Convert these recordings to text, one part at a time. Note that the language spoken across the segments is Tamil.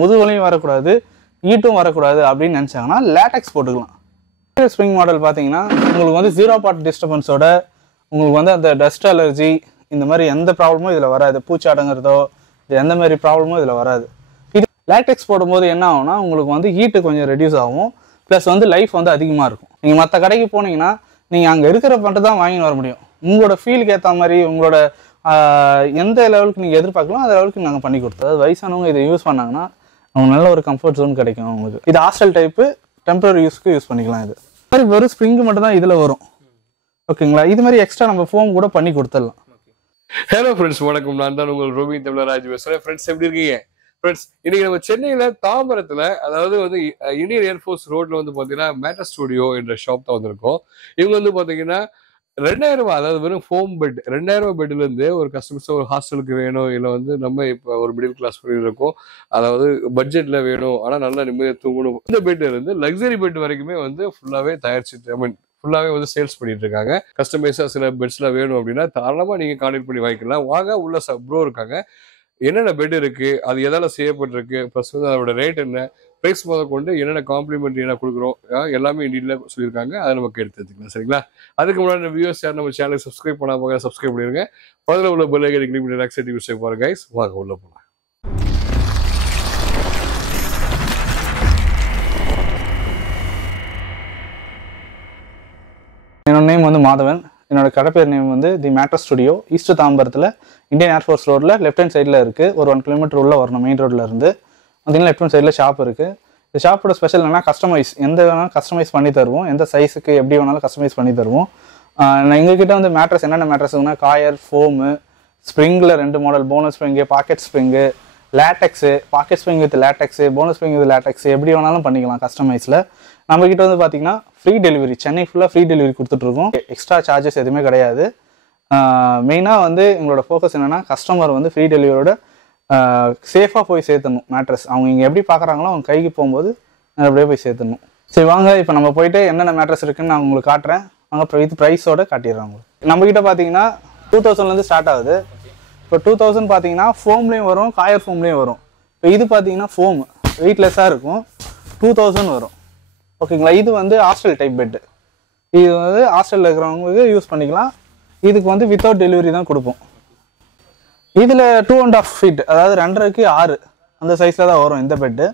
முதுகுலையும் வரக்கூடாது, ஈட்டும் வரக்கூடாது அப்படின்னு நினச்சாங்கன்னா லேட்டெக்ஸ் போட்டுக்கலாம். ஸ்ப்ரிங் மாடல் பார்த்தீங்கன்னா உங்களுக்கு வந்து 0 பார்ட் டிஸ்டர்பன்ஸோட உங்களுக்கு வந்து அந்த டஸ்ட் அலர்ஜி இந்த மாதிரி எந்த ப்ராப்ளமும் இதில் வராது. பூச்சி அடங்குறதோ எந்த மாதிரி ப்ராப்ளமும் இதில் வராது. இது லேட்டெக்ஸ் போடும்போது என்ன ஆகும்னா உங்களுக்கு வந்து ஹீட்டு கொஞ்சம் ரெடியூஸ் ஆகும், ப்ளஸ் வந்து லைஃப் வந்து அதிகமாக இருக்கும். நீங்கள் மற்ற கடைக்கு போனீங்கன்னா நீங்கள் அங்கே இருக்கிற மட்டும் தான் வாங்கின்னு வர முடியும். உங்களோட ஃபீலுக்கு ஏற்ற மாதிரி உங்களோட எந்த லெவலுக்கு நீங்கள் எதிர்பார்க்கலாம் அந்த லெவலுக்கு நாங்கள் பண்ணி கொடுத்தோம். அதாவது வயசானவங்க இதை யூஸ் பண்ணாங்கன்னா அவங்க நல்ல ஒரு கம்ஃபர்ட் ஜோன் கிடைக்கும் அவங்களுக்கு. இது ஹாஸ்டல் டைப்பு, டெம்பரரி யூஸ்க்கு யூஸ் பண்ணிக்கலாம். இது மாதிரி வெறும் ஸ்ப்ரிங்கு மட்டும் தான் இதில் வரும். ஓகேங்களா, இது மாதிரி எக்ஸ்ட்ரா நம்ம ஃபோம் கூட பண்ணி கொடுத்துடலாம். ஹலோ ஃப்ரெண்ட்ஸ், வணக்கம். நான் தான் உங்கள் ரோபி தமிழராஜ் பேசுறேன். ஃப்ரெண்ட்ஸ், எப்படி இருக்கீங்க? ஃப்ரெண்ட்ஸ், இன்னைக்கு நம்ம சென்னையில தாம்பரத்துல, அதாவது வந்து இந்தியன் ஏர்ஃபோர்ஸ் ரோட்ல வந்து பாத்தீங்கன்னா மேட்டர் ஸ்டுடியோ என்ற ஷாப் தான் வந்திருக்கோம். இவங்க வந்து பாத்தீங்கன்னா 2000 ரூபாய், அதாவது வெறும் ஃபோம் பெட், 2000 ரூபாய் பெட்ல இருந்து ஒரு கஸ்டமர்ஸ் ஒரு ஹாஸ்டலுக்கு வேணும், இல்லை வந்து நம்ம இப்போ ஒரு மிடில் கிளாஸ் இருக்கோம், அதாவது பட்ஜெட்ல வேணும், ஆனா நல்லா நிம்மதியாக தூங்கணும், இந்த பெட்ல இருந்து லக்ஸரி பெட் வரைக்குமே வந்து ஃபுல்லாவே தயாரிச்சுட்டு, ஐ மீன் ஃபுல்லாவே வந்து சேல்ஸ் பண்ணிட்டு இருக்காங்க. கஸ்டமைஸா சில பெட்ஸ்ல வேணும் அப்படின்னா தாராளமா நீங்க கான்டெக்ட் பண்ணி வாங்கிக்கலாம். வாங்க, உள்ள ப்ரோ இருக்காங்க. என்னென்ன பெட் இருக்கு, அது எதால செய்யப்பட்டிருக்கு, ப்ளஸ் வந்து அதோட ரேட் என்ன, பிரைஸ் முதல் கொண்டு என்னென்ன காம்ப்ளிமெண்ட் என்ன கொடுக்குறோம், எல்லாமே டீட்டெயிலாக சொல்லியிருக்காங்க. அதை நமக்கு எடுத்து வச்சுக்கலாம். சரிங்களா? அதுக்கு முன்னாடி வியூவர்ஸ் யார் நம்ம சேனலை சப்ஸ்கிரைப் பண்ணாம சப்ஸ்கிரைப் பண்ணிருங்க. பக்கத்தில் உள்ள பெல் ஐகானை கிளிக் பண்ணி ஆக்செப்ட் யூஸ் பாருங்க கைஸ். வாங்க உள்ள போலாம். என்னோட நேம் வந்து மாதவன். என்னோட கடை பேர் நேம் வந்து தி மேட்டர் ஸ்டுடியோ. ஈஸ்ட் தாம்பரத்தில் இந்தியன் ஏர்ஃபோர்ஸ் ரோடில் லெஃப்ட் ஹேண்ட் சைடில் இருக்குது. ஒரு 1 கிலோமீட்டர் உள்ள வரணும் மெயின் ரோட்டில் இருந்து. பார்த்தீங்கன்னா லெஃப்ட் ஹேண்ட் சைடில் ஷாப் இருக்குது. இந்த ஷாப்போட ஸ்பெஷல் என்னன்னா கஸ்டமைஸ், எந்த வேணாலும் கஸ்டமைஸ் பண்ணி தருவோம், எந்த சைஸுக்கு எப்படி வேணாலும் கஸ்டமைஸ் பண்ணி தருவோம். எங்ககிட்ட வந்து மேட்ரஸ் என்னென்ன மேட்ரஸ்னா காயர், ஃபோமு, ஸ்ப்ரிங்கில் 2 model, bonnell spring, pocket spring, latex, pocket spring with latex, bonnell spring with latex, எப்படி வேணாலும் பண்ணிக்கலாம் கஸ்டமைஸில். நம்மக்கிட்ட வந்து பார்த்தீங்கன்னா ஃப்ரீ டெலிவரி, சென்னை ஃபுல்லாக ஃப்ரீ டெலிவரி கொடுத்துட்ருக்கோம். எக்ஸ்ட்ரா சார்ஜஸ் எதுவுமே கிடையாது. மெயினாக வந்து எங்களோட ஃபோக்கஸ் என்னென்னா கஸ்டமர் வந்து ஃப்ரீ டெலிவரியோட சேஃபாக போய் சேர்த்தணும். மேட்ரஸ் அவங்க இங்கே எப்படி பார்க்குறாங்களோ அவங்க கைக்கு போகும்போது அப்படியே போய் சேர்த்தணும். சரி வாங்க, இப்போ நம்ம போயிட்டு என்னென்ன மேட்ரஸ் இருக்குன்னு நான் உங்களுக்கு காட்டுறேன். வாங்க, இது ப்ரைஸோட காட்டிடுறேன் உங்களுக்கு. நம்மக்கிட்ட பார்த்தீங்கன்னா 2000 ஸ்டார்ட் ஆகுது. இப்போ 2000 பார்த்தீங்கன்னா ஃபோம்லேயும் வரும், காயர் ஃபோம்லேயும் வரும். இப்போ இது பார்த்தீங்கன்னா ஃபோம் வெயிட்லெஸ்ஸாக இருக்கும், 2000 வரும். ஓகேங்களா, இது வந்து ஹாஸ்டல் டைப் பெட்டு. இது வந்து ஹாஸ்டலில் இருக்கிறவங்களுக்கு யூஸ் பண்ணிக்கலாம். இதுக்கு வந்து வித்தவுட் டெலிவரி தான் கொடுப்போம். இதில் 2.5 feet, அதாவது 2.5க்கு 6 அந்த சைஸில் தான் வரும் இந்த பெட்டு.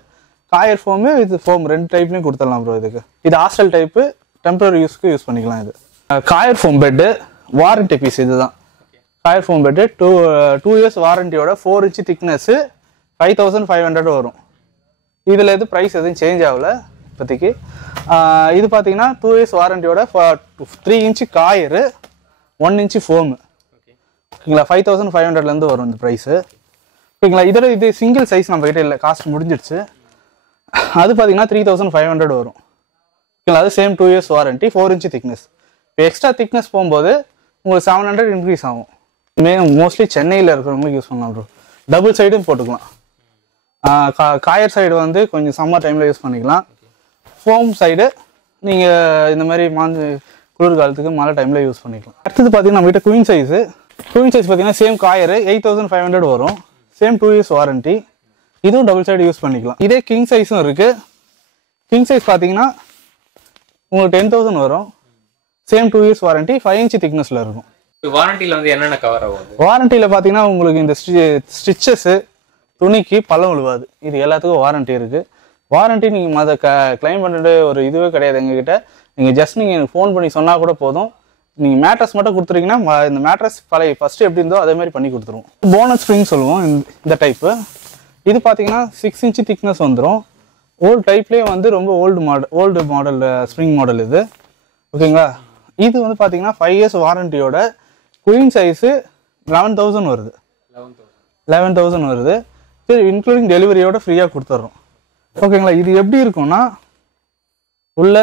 காயர் ஃபோமு இது ஃபோம் 2 டைப்லையும் கொடுத்துடலாம் ப்ரோ. இதுக்கு இது ஹாஸ்டல் டைப்பு, டெம்பரரி யூஸ்க்கு யூஸ் பண்ணிக்கலாம். இது coir foam bed, warranty piece. இதுதான் காயர் ஃபோம் பெட்டு. 2 years வாரண்டியோட 4 inch திக்னஸ்ஸு, 5500 வரும். இதில் எது ப்ரைஸ் எதுவும் சேஞ்ச் ஆகலை இப்போதைக்கு. இது பார்த்தீங்கன்னா 2 years வாரண்டியோட 3 inch coir, 1 inch foam. ஓகேங்களா, 5500லேருந்து வரும் இந்த ப்ரைஸு. ஓகேங்களா, இதோட இது சிங்கிள் சைஸ் நம்ம கிட்ட இல்லை, காஸ்ட் முடிஞ்சிடுச்சு. அது பார்த்தீங்கன்னா 3500 வரும். ஓகேங்களா, அது same 2 years warranty, 4 inch thickness. இப்போ எக்ஸ்ட்ரா திக்னஸ் போகும்போது உங்களுக்கு 700 இன்க்ரீஸ் ஆகும். மோஸ்ட்லி சென்னையில் இருக்கிறவங்களுக்கு யூஸ் பண்ணலாம் ப்ரோ. டபுள் சைடும் போட்டுக்கலாம். காயர் சைடு வந்து கொஞ்சம் சம்மர் டைமில் யூஸ் பண்ணிக்கலாம். ஃபோம் சைடு நீங்கள் இந்த மாதிரி குளிர்காலத்துக்கு மழை டைமில் யூஸ் பண்ணிக்கலாம். அடுத்தது பார்த்தீங்கன்னா நம்மகிட்ட குயின் சைஸு. குயின் சைஸ் பார்த்தீங்கன்னா சேம் காயரு 8500 வரும், சேம் 2 years வாரண்டி. இதுவும் டபுள் சைடு யூஸ் பண்ணிக்கலாம். இதே கிங் சைஸும் இருக்குது. கிங் சைஸ் பார்த்தீங்கன்னா உங்களுக்கு 10000 வரும், சேம் 2 years வாரண்டி, 5 inch திக்னஸில் இருக்கும். வாரண்டியில் வந்து என்னென்ன கவர் ஆகும்? வாரண்டியில் பார்த்தீங்கன்னா உங்களுக்கு இந்த ஸ்டிச்சஸ்ஸு, துணிக்கு பள்ளம் விழுவாது, இது எல்லாத்துக்கும் வாரண்டி இருக்குது. வாரண்டி நீங்கள் அதை கிளைம் பண்ணிட்டு ஒரு இதுவே கிடையாது எங்ககிட்ட. நீங்கள் ஜஸ்ட் நீங்கள் எனக்கு ஃபோன் பண்ணி சொன்னால் கூட போதும். நீங்கள் மேட்ரஸ் மட்டும் கொடுத்துருக்கீங்கன்னா இந்த மேட்ரஸ் பழைய ஃபஸ்ட்டு எப்படி இருந்தோ அதே மாதிரி பண்ணி கொடுத்துருவோம். போனஸ் ஸ்ப்ரிங் சொல்லுவோம் இந்த டைப்பு. இது பார்த்தீங்கன்னா 6 inch திக்னஸ் வந்துடும். ஓல்டு டைப்லேயே வந்து ரொம்ப ஓல்டு மாடல் ஸ்ப்ரிங் மாடல் இது. ஓகேங்களா, இது வந்து பார்த்தீங்கன்னா 5 years வாரண்டியோட குயின் சைஸு 11000 வருது. 11000 வருது. சரி, இன்க்ளூடிங் டெலிவரியோட ஃப்ரீயாக கொடுத்துட்றோம். ஓகேங்களா, இது எப்படி இருக்கும்னா உள்ள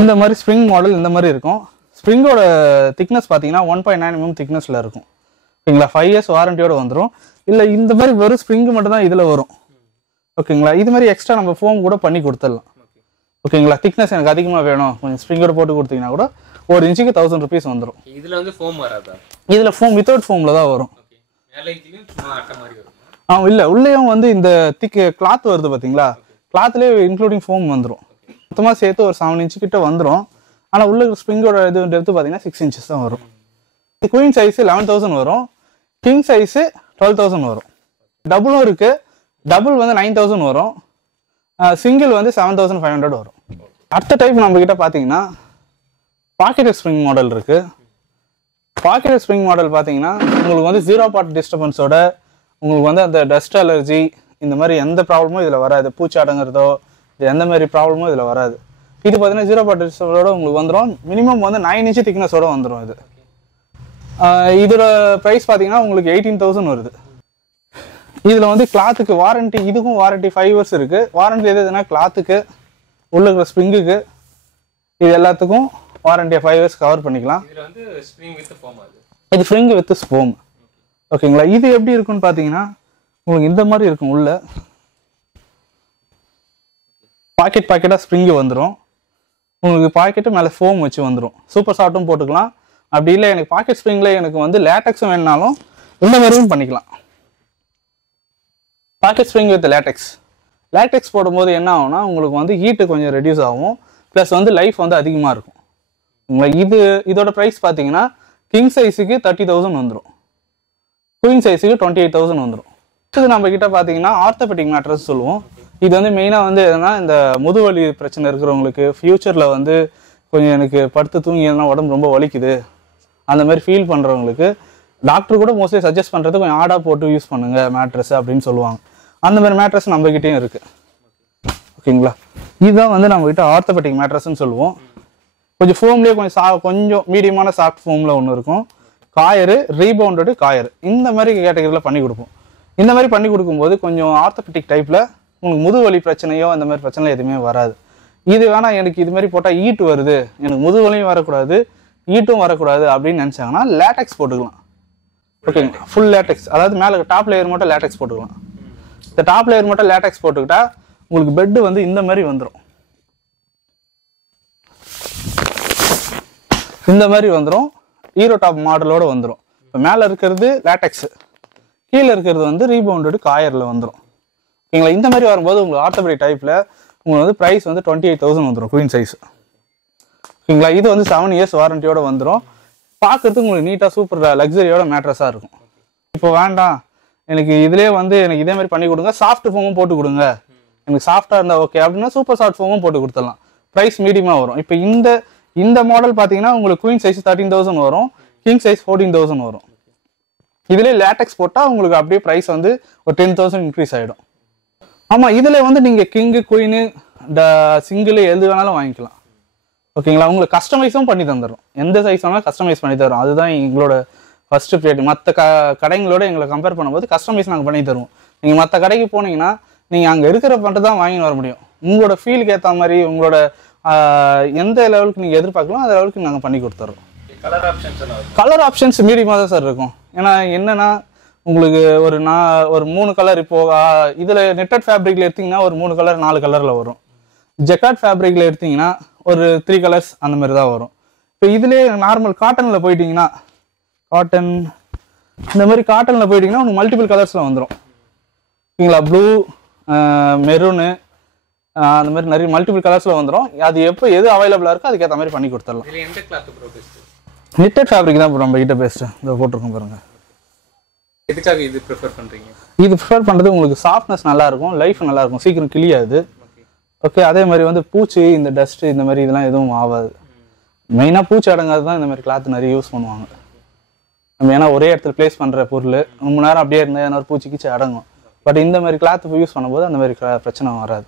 இந்த மாதிரி ஸ்ப்ரிங் மாடல் இந்த மாதிரி இருக்கும். ஸ்ப்ரிங்கோட திக்னஸ் பார்த்தீங்கன்னா 1.9 mm திக்னஸில் இருக்கும். ஓகேங்களா, 5 years வாரண்டியோட வந்துடும். இல்லை இந்த மாதிரி வெறும் ஸ்ப்ரிங்கு மட்டும் தான் இதில் வரும். ஓகேங்களா, இது மாதிரி எக்ஸ்ட்ரா நம்ம ஃபோம் கூட பண்ணி கொடுத்துடலாம். ஓகேங்களா, திக்னஸ் எனக்கு அதிகமாக வேணும் கொஞ்சம் ஸ்ப்ரிங்கோட போட்டு கொடுத்தீங்கன்னா கூட 1 inchக்கு 1000 rupees வந்துடும். இதில் வந்து ஃபோம் வராதா? இதில் ஃபோம் வித்தவுட் ஃபோமில் தான் வரும். இல்லை உள்ளேயும் வந்து இந்த திக்கு கிளாத் வருது பார்த்தீங்களா, கிளாத்லேயே இன்க்ளூடிங் ஃபோம் வந்துடும். மொத்தமாக சேர்த்து ஒரு 7 inch கிட்ட வந்துடும். ஆனால் உள்ள ஸ்ப்ரிங்கோட இது டெப்த் பார்த்தீங்கன்னா 6 inches தான் வரும். குயின் சைஸு 11,000 வரும், கிங் சைஸு 12,000 வரும். டபுளும் இருக்கு, டபுள் வந்து 9,000 வரும், சிங்கிள் வந்து 7,500 வரும். அடுத்த டைப் நம்ம கிட்ட பார்த்தீங்கன்னா பாக்கெட் ஸ்ப்ரிங் மாடல் இருக்கு. பாக்கெட் ஸ்ப்ரிங் மாடல் பார்த்தீங்கன்னா உங்களுக்கு வந்து 0 part டிஸ்டர்பன்ஸோட உங்களுக்கு வந்து அந்த டஸ்ட் அலர்ஜி இந்த மாதிரி எந்த ப்ராப்ளமும் இதில் வராது. பூச்சி அடங்குறதோ எந்த மாதிரி ப்ராப்ளமும் இதில் வராது. இது பார்த்தீங்கன்னா 0 part டிஸ்டர்பன்ஸோட உங்களுக்கு வந்துடும். மினிமம் வந்து 9 inch திக்னஸோட வந்துடும். இது இதோட ப்ரைஸ் பார்த்தீங்கன்னா உங்களுக்கு 18,000 வருது. இதில் வந்து கிளாத்துக்கு வாரண்டி, இதுக்கும் வாரண்டி 5 years இருக்கு. வாரண்டி எதுனா கிளாத்துக்கு, உள்ள இருக்கிற ஸ்ப்ரிங்குக்கு, இது எல்லாத்துக்கும் வாரண்டியை 5 years கவர் பண்ணிக்கலாம். இதுல வந்து ஸ்ப்ரிங் வித் ஃபோம், இது ஸ்ப்ரிங் வித் ஃபோம். ஓகேங்களா. இது எப்படி இருக்குன்னு பார்த்தீங்கன்னா உங்களுக்கு இந்த மாதிரி இருக்கும். உள்ள பாக்கெட்டாக ஸ்ப்ரிங்கு வந்துடும். உங்களுக்கு பாக்கெட்டு மேலே ஃபோம் வச்சு வந்துடும். சூப்பர் சாஃப்ட்டும் போட்டுக்கலாம். அப்படி இல்லை எனக்கு பாக்கெட் ஸ்ப்ரிங்கில் எனக்கு வந்து லேட்டக்ஸும் வேணுனாலும் இந்த மாதிரியும் பண்ணிக்கலாம். பாக்கெட் ஸ்ப்ரிங் வித் லேட்டெக்ஸ் போடும்போது என்ன ஆகும்னா உங்களுக்கு வந்து ஹீட்டு கொஞ்சம் ரெடியூஸ் ஆகும், ப்ளஸ் வந்து லைஃப் வந்து அதிகமாக இருக்கும். உங்களுக்கு இதோட ப்ரைஸ் பார்த்தீங்கன்னா கிங் சைஸுக்கு 30,000 வந்துடும், குயின் சைஸுக்கு 28,000 வந்துடும். இது நம்ம கிட்ட பார்த்தீங்கன்னா ஆர்த்தோபெடிக் மேட்ரஸ் சொல்லுவோம். இது வந்து மெயினாக வந்து எதுனா இந்த முதுவலி பிரச்சனை இருக்கிறவங்களுக்கு, ஃப்யூச்சரில் வந்து கொஞ்சம் எனக்கு படுத்து தூங்கி எதுனா உடம்பு ரொம்ப வலிக்குது அந்த மாதிரி ஃபீல் பண்ணுறவங்களுக்கு டாக்டர் கூட மோஸ்ட்லி சஜஸ்ட் பண்ணுறது கொஞ்சம் ஆடாக போட்டு யூஸ் பண்ணுங்க மேட்ரஸ் அப்படின்னு சொல்லுவாங்க. அந்த மாதிரி மேட்ரஸ் நம்மகிட்டயும் இருக்கு. ஓகேங்களா. இதுதான் வந்து நம்மகிட்ட ஆர்த்தோபெடிக் மேட்ரஸ்ன்னு சொல்லுவோம். கொஞ்சம் ஃபோம்லேயே கொஞ்சம் மீடியமான சாஃப்ட் ஃபோமில் ஒன்று இருக்கும். காயரு, ரீபவுண்டடு காயரு, இந்த மாதிரி கேட்டகரியில் பண்ணி கொடுப்போம். இந்த மாதிரி பண்ணி கொடுக்கும்போது கொஞ்சம் ஆர்த்தோபெடிக் டைப்பில் உங்களுக்கு முதுவலி பிரச்சனையோ அந்த மாதிரி பிரச்சனை எதுவுமே வராது. இது வேணால் எனக்கு இது மாதிரி போட்டால் ஈட்டு வருது, எனக்கு முதுவலியும் வரக்கூடாது ஈட்டும் வரக்கூடாது அப்படின்னு நினச்சாங்கன்னா லேட்டெக்ஸ் போட்டுக்கலாம். ஓகேங்களா. ஃபுல் லேட்டெக்ஸ், அதாவது மேலே டாப் லேயர் மட்டும் லேட்டெக்ஸ் போட்டுக்கலாம். இந்த டாப் லேயர் மட்டும் லேட்டெக்ஸ் போட்டுக்கிட்டா உங்களுக்கு பெட்டு வந்து இந்த மாதிரி வந்துடும். இந்த மாதிரி வந்துடும். ஹீரோ டாப் மாடலோட வந்துடும். இப்போ மேலே இருக்கிறது லேட்டெக்ஸு, கீழே இருக்கிறது வந்து ரீபவுண்டடு காயரில் வந்துடும். ஓகேங்களா. இந்த மாதிரி வரும்போது உங்களுக்கு ஆர்த்தோபெடிக் டைப்பில் உங்களுக்கு வந்து ப்ரைஸ் வந்து 28,000 வந்துடும் குயின் சைஸ். ஓகேங்களா. இது வந்து 7 years வாரண்டியோட வந்துடும். பார்க்கறதுக்கு உங்களுக்கு நீட்டாக சூப்பர் லக்ஸரியோட மேட்ரஸாக இருக்கும். இப்போ வேண்டாம் எனக்கு இதுலேயே வந்து எனக்கு இதே மாதிரி பண்ணி கொடுங்க, சாஃப்ட் ஃபோமும் போட்டு கொடுங்க, எனக்கு சாஃப்டாக இருந்தால் ஓகே அப்படின்னா சூப்பர் சாஃப்ட் ஃபோமும் போட்டு கொடுத்துடலாம். ப்ரைஸ் மீடியமாக வரும். இப்போ இந்த மாடல் பார்த்தீங்கன்னா உங்களுக்கு குயின் சைஸ் 13,000 வரும், கிங் சைஸ் 14,000 வரும். இதுலேயே லேட்டெக்ஸ் போட்டால் உங்களுக்கு அப்படியே ப்ரைஸ் வந்து ஒரு 10,000 இன்க்ரீஸ் ஆகிடும். ஆமாம். இதில் வந்து நீங்கள் கிங்கு, குயினு, சிங்கிள் எது வேணாலும் வாங்கிக்கலாம். ஓகேங்களா. உங்களுக்கு கஸ்டமைஸும் பண்ணி தந்துடும். எந்த சைஸ் வேணாலும் கஸ்டமைஸ் பண்ணி தரும். அதுதான் எங்களோட ஃபர்ஸ்ட் ப்ரியாரிட்டி. மற்ற கடைங்களோட எங்களை கம்பேர் பண்ணும்போது கஸ்டமைஸ் நாங்கள் பண்ணி தருவோம். நீங்கள் மற்ற கடைக்கு போனீங்கன்னா நீங்கள் அங்கே இருக்கிற மட்டும் தான் வாங்கின்னு வர முடியும். உங்களோட ஃபீலுக்கு ஏற்ற மாதிரி உங்களோட எந்த லெவலுக்கு நீங்கள் எதிர்பார்க்கலாம் அந்த லெவலுக்கு நாங்கள் பண்ணி கொடுத்துட்றோம். கலர் ஆப்ஷன்ஸ் மீடியமாக தான் சார் இருக்கும். ஏன்னா என்னன்னா உங்களுக்கு ஒரு 3 கலர் இப்போ இதில் நெட்டட் ஃபேப்ரிக்ல எடுத்தீங்கன்னா ஒரு 3 கலர் 4 கலரில் வரும். ஜெக்கார்ட் ஃபேப்ரிக்ல எடுத்தீங்கன்னா ஒரு 3 கலர்ஸ் அந்த மாதிரி தான் வரும். இப்போ இதுலேயே நார்மல் காட்டனில் போயிட்டீங்கன்னா இந்த மாதிரி காட்டனில் போயிட்டீங்கன்னா உங்களுக்கு மல்டிபிள் கலர்ஸில் வந்துடும். ஓகேங்களா. ப்ளூ, மெரூனு, அந்த மாதிரி நிறைய மல்டிபிள் கலர்ஸில் வந்துடும். அது எது அவைலபிளாக இருக்கோ அதுக்கேற்ற மாதிரி பண்ணி கொடுத்துடலாம். நெட்டட் ஃபேப்ரிக் தான் நம்ம கிட்ட பெஸ்ட்டு. இதை போட்டிருக்கோம் பாருங்க. எதுக்காக இது ப்ரிஃபர் பண்ணுறீங்க? இது ப்ரிஃபர் பண்ணுறது உங்களுக்கு சாஃப்ட்னஸ் நல்லாயிருக்கும், லைஃப் நல்லாயிருக்கும், சீக்கிரம் கிளியாது. ஓகே. அதே மாதிரி வந்து பூச்சி, இந்த டஸ்ட்டு, இந்த மாதிரி இதெல்லாம் எதுவும் ஆகாது. மெயினாக பூச்சி அடங்காது தான் இந்த மாதிரி கிளாத் நிறைய யூஸ் பண்ணுவாங்க. நம்ம ஏன்னா ஒரே இடத்துல பிளேஸ் பண்ணுற பொருள் ரொம்ப நேரம் அப்படியே இருந்தால் ஏன்னா ஒரு பூச்சி அடங்கும். பட் இந்த மாதிரி கிளாத் யூஸ் பண்ணும்போது அந்த மாதிரி பிரச்சனை வராது.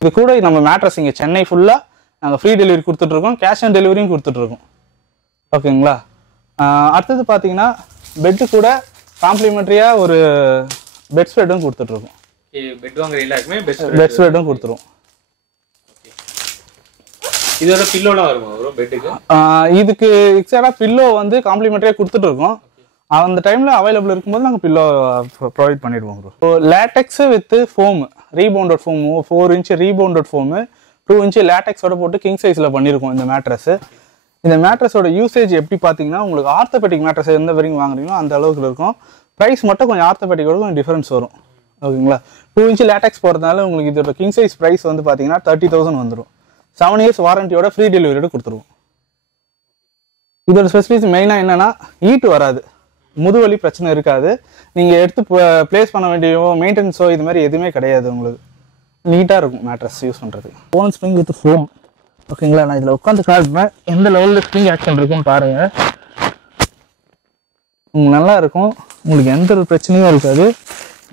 இது கூட நம்ம மேட்ரஸ் இங்கே சென்னை ஃபுல்லாக நாங்கள் ஃப்ரீ டெலிவரி கொடுத்துட்ருக்கோம், கேஷ் ஆன் டெலிவரியும் கொடுத்துட்ருக்கோம். ஓகேங்களா. அடுத்தது பார்த்தீங்கன்னா பெட்டு கூட காம்ப்ளிமெண்ட்ரியாக ஒரு பெட் ஸ்ப்ரெட்டும் கொடுத்துட்ருக்கோம். பெட் வாங்குற எல்லாருக்குமே பெட் ஸ்ப்ரெட்டும் கொடுத்துருவோம். இதோட பில்லோலாம் வருமா ப்ரோ பெட்டுக்கு? இதுக்கு எக்ஸ்ட்ரா பில்லோ வந்து காம்ப்ளிமெண்ட்ரியாக கொடுத்துட்டு இருக்கோம். அந்த டைமில் அவைலபிள் இருக்கும்போது நாங்கள் பில்லோ ப்ரொவைட் பண்ணிடுவோம் bro. So latex with foam, rebounded foam, 4 inch rebounded foam, 2 inch லேட்டெக்ஸோட போட்டு கிங் சைஸில் பண்ணியிருக்கோம் இந்த மேட்ரஸ். இந்த மேட்ரஸோட யூசேஜ் எப்படி பார்த்தீங்கன்னா உங்களுக்கு ஆர்த்தோபெடிக் மேட்ரஸ் எந்த வரைக்கும் வாங்குறீங்களோ அந்த அளவுக்கு இருக்கும். ப்ரைஸ் மட்டும் கொஞ்சம் ஆர்த்தோபெடிக்கோட கொஞ்சம் டிஃபரன்ஸ் வரும். ஓகேங்களா. 2 இன்ச் லேட்டெக்ஸ் போகிறதுனால உங்களுக்கு இதோட கிங் சைஸ் ப்ரைஸ் வந்து பார்த்தீங்கன்னா 30,000 வந்துடும். 7 இயர்ஸ் வாரண்டியோட ஃப்ரீ டெலிவரியோட கொடுத்துருவோம். இதோட ஸ்பெசிஃபிக்ஸ் மெயினாக என்னென்னா ஹீட் வராது, முதுவலி பிரச்சனை இருக்காது, நீங்கள் எடுத்து ப்ளேஸ் பண்ண வேண்டியோ மெயின்டெனன்ஸோ இது மாதிரி எதுவுமே கிடையாது. உங்களுக்கு நீட்டாக இருக்கும் மேட்ரஸ் யூஸ் பண்ணுறதுக்கு. Bonnell spring with foam. ஓகேங்களா, நான் இதில் உட்காந்து காட்டுவேன் எந்த லெவலில் ஸ்ப்ரிங் ஆக்ஷன் இருக்குன்னு பாருங்கள். உங்களுக்கு நல்லா இருக்கும், உங்களுக்கு எந்த ஒரு பிரச்சனையும் இருக்காது.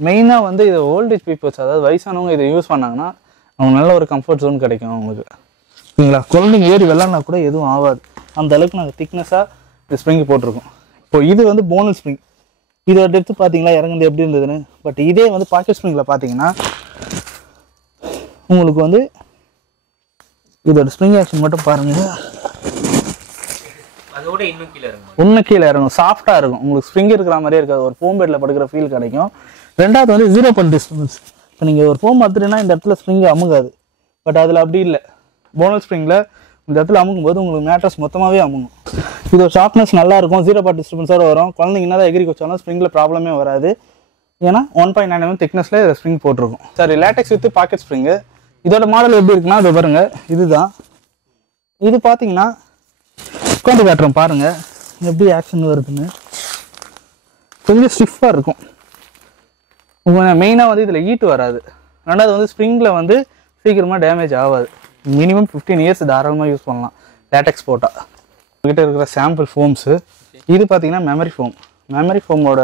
மெயினாக வந்து இது ஓல்டேஜ் பீப்புள்ஸ், அதாவது வயசானவங்க இதை யூஸ் பண்ணாங்கன்னா அவங்க நல்ல ஒரு கம்ஃபர்ட் ஜோன் கிடைக்கும் அவங்களுக்கு. ஓகேங்களா, குழந்தைங்க ஏறி வெள்ளானா கூட எதுவும் ஆகாது, அந்த அளவுக்கு நாங்கள் திக்னஸாக இந்த ஸ்ப்ரிங்கு போட்டிருக்கோம். இப்போ இது வந்து போனல் ஸ்ப்ரிங், இதோட டெப்த்து பார்த்தீங்களா இறங்குது எப்படி இருந்ததுன்னு. பட் இதே வந்து பாக்கெட் ஸ்ப்ரிங்கில் பார்த்தீங்கன்னா உங்களுக்கு வந்து இதோட ஸ்ப்ரிங் ஆக்ஷன் மட்டும் பாருங்கள், அதோட இன்னும் கீழே இறங்கும், இன்னும் கீழே இறங்கும், சாஃப்டாக இருக்கும். உங்களுக்கு ஸ்ப்ரிங் இருக்கிற மாதிரியே இருக்காது, ஒரு ஃபோம் பெட்டில் படுக்கிற ஃபீல் கிடைக்கும். ரெண்டாவது வந்து 0 டிஸ்டன்ஸ். இப்போ நீங்கள் ஒரு ஃபோம் பார்த்துட்டீங்கன்னா இந்த இடத்துல ஸ்ப்ரிங் அமுகாது, பட் அதில் அப்படி இல்லை. போனல் ஸ்ப்ரிங்கில் இந்த இடத்துல அமுக்கும் போது உங்களுக்கு மேட்ரஸ் மொத்தமாகவே அமுங்கும். இதோட ஷார்ப்னஸ் நல்லா இருக்கும், 0 டிஸ்டன்ஸோடு வரும். குழந்தைங்க என்ன தான் எகிரி வச்சாலும் ஸ்ப்ரிங்கில் ப்ராப்ளமே வராது. ஏன்னா 1.9 mm திக்னஸில் இதை ஸ்ப்ரிங் போட்டிருக்கும். சரி, லேட்டெக்ஸ் வித் பாக்கெட் ஸ்ப்ரிங்கு. இதோட மாடல் எப்படி இருக்குன்னா இதை பாருங்க, இதுதான். இது பார்த்தீங்கன்னா உட்காந்து காட்டுறோம் பாருங்கள் எப்படி ஆக்ஷன் வருதுன்னு. கொஞ்சம் ஸ்டிஃபாக இருக்கும். மெயினாக வந்து இதில் ஹீட் வராது. ரெண்டாவது வந்து ஸ்ப்ரிங்கில் வந்து சீக்கிரமாக டேமேஜ் ஆகாது. மினிமம் 15 இயர்ஸ் தாராளமாக யூஸ் பண்ணலாம் லேட்டெக்ஸ் போட்டால். உங்ககிட்ட இருக்கிற சாம்பிள் ஃபோம்ஸு இது பார்த்தீங்கன்னா மெமரி ஃபோம். மெமரி ஃபோமோட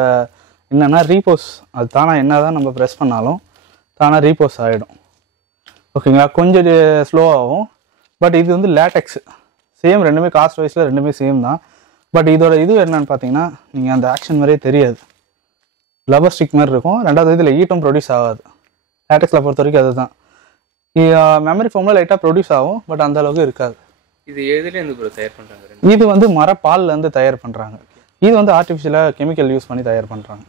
என்னென்னா ரீபோஸ், அது தானாக என்ன தான் நம்ம ப்ரெஸ் பண்ணாலும் தானாக ரீபோஸ் ஆகிடும். ஓகேங்களா, கொஞ்சம் ஸ்லோவாகும். பட் இது வந்து லேட்டெக்ஸ் சேம், ரெண்டுமே காஸ்ட் வைஸில் ரெண்டுமே சேம் தான். பட் இதோட இது என்னன்னு பார்த்தீங்கன்னா நீங்கள் அந்த ஆக்ஷன் மாதிரியே தெரியாது, லப்பர் ஸ்டிக் மாதிரி இருக்கும். ரெண்டாவது இதில் ஹீட்டும் ப்ரொடியூஸ் ஆகாது. லேட்டெக்ஸில் பொறுத்த வரைக்கும் அதுதான். மெமரி ஃபோமில் லைட்டாக ப்ரொடியூஸ் ஆகும், பட் அந்த அளவுக்கு இருக்காது. இது எதுலேருந்து ப்ரோ தயார் பண்ணுறாங்க? இது வந்து மரப்பால்லேருந்து தயார் பண்ணுறாங்க. இது வந்து ஆர்டிஃபிஷியலாக கெமிக்கல் யூஸ் பண்ணி தயார் பண்ணுறாங்க.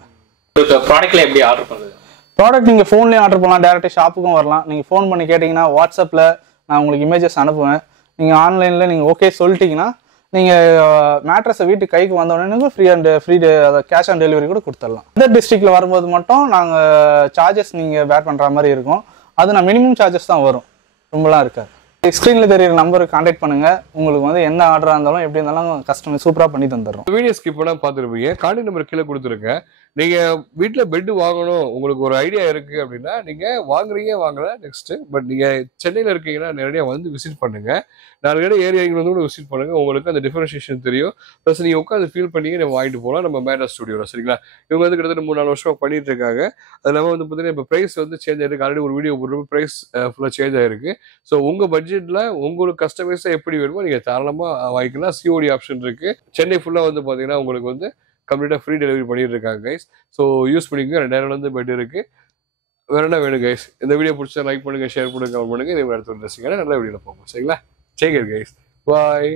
ப்ராடக்ட்ல எப்படி ஆர்டர் பண்ணுறது? ப்ராடக்ட் நீங்கள் ஃபோன்லேயும் ஆர்டர் பண்ணலாம், டேரெக்டாக ஷாப்புக்கும் வரலாம். நீங்கள் ஃபோன் பண்ணி கேட்டிங்கன்னா வாட்ஸ்அப்பில் நான் உங்களுக்கு இமேஜஸ் அனுப்புவேன். நீங்கள் ஆன்லைனில் நீங்கள் ஓகே சொல்லிட்டீங்கன்னா நீங்கள் மேட்ரஸை வீட்டுக்கு கைக்கு வந்தோடனே ஃப்ரீ அதை கேஷ் ஆன் டெலிவரி கூட கொடுத்துடலாம். அதர் டிஸ்ட்ரிக்டில் வரும்போது மட்டும் நாங்கள் சார்ஜஸ் நீங்கள் பேர் பண்ணுற மாதிரி இருக்கும். அது நான் மினிமம் சார்ஜஸ் தான் வரும், ரொம்பலாம் இருக்காது. ஸ்க்ரீனில் தெரியிற நம்பருக்கு கான்டாக்ட் பண்ணுங்கள். உங்களுக்கு வந்து என்ன ஆர்டராக இருந்தாலும் எப்படி இருந்தாலும் கஸ்டமர் சூப்பராக பண்ணி தந்துடுறோம். வீடியோ ஸ்கிப் பண்ணால் பார்த்துருப்பீங்க. கான்டாக்ட் நம்பர் கீழே கொடுத்துருங்க. நீங்கள் வீட்டில் பெட்டு வாங்கணும், உங்களுக்கு ஒரு ஐடியா இருக்குது அப்படின்னா நீங்கள் வாங்கல நெக்ஸ்ட்டு. பட் நீங்கள் சென்னையில் இருக்கீங்கன்னா நேரடியாக வந்து விசிட் பண்ணுங்கள். நாலு ஏரியாவில் வந்து கூட விசிட் பண்ணுங்கள். உங்களுக்கு அந்த டிஃபரன்ஷியேஷன் தெரியும். ப்ளஸ் நீங்கள் உட்காந்து ஃபீல் பண்ணி நம்ம வாங்கிட்டு போகலாம் நம்ம மேட்ரஸ் ஸ்டுடியோவில். சரிங்களா, இவங்க வந்து கிட்டத்தட்ட 3-4 வருஷமாக பண்ணிட்டு இருக்காங்க. அது இல்லாமல் வந்து பார்த்தீங்கன்னா இப்போ ப்ரைஸ் வந்து சேஞ்ச் ஆகிருக்கு. ஆல்ரெடி ஒரு வீடியோ போடுறப்ப ப்ரைஸ் ஃபுல்லாக சேஞ்ச் ஆகிருக்கு. ஸோ உங்கள் பட்ஜெட்டில் உங்களுக்கு கஸ்டமைஸாக எப்படி வேணுமோ நீங்கள் தாராளமாக வாங்கிக்கலாம். சிஓடி ஆப்ஷன் இருக்குது. சென்னை ஃபுல்லாக வந்து பார்த்தீங்கன்னா உங்களுக்கு வந்து கம்ப்ளீட்டாக ஃப்ரீ டெலிவரி பண்ணிட்டு இருக்காங்க கைஸ். ஸோ யூஸ் பண்ணிக்கோங்க. 2000 வந்து பெட் இருக்குது. வேற என்ன வேணும் கைஸ்? இந்த வீடியோ பிடிச்சா லைக் பண்ணுங்கள், ஷேர் பண்ணுங்கள், கமெண்ட் பண்ணுங்கள். இதே மாதிரி அடுத்த நல்ல வீடியோவில் போகும். சரிங்களா, டேக் கேர் கைஸ், பாய்.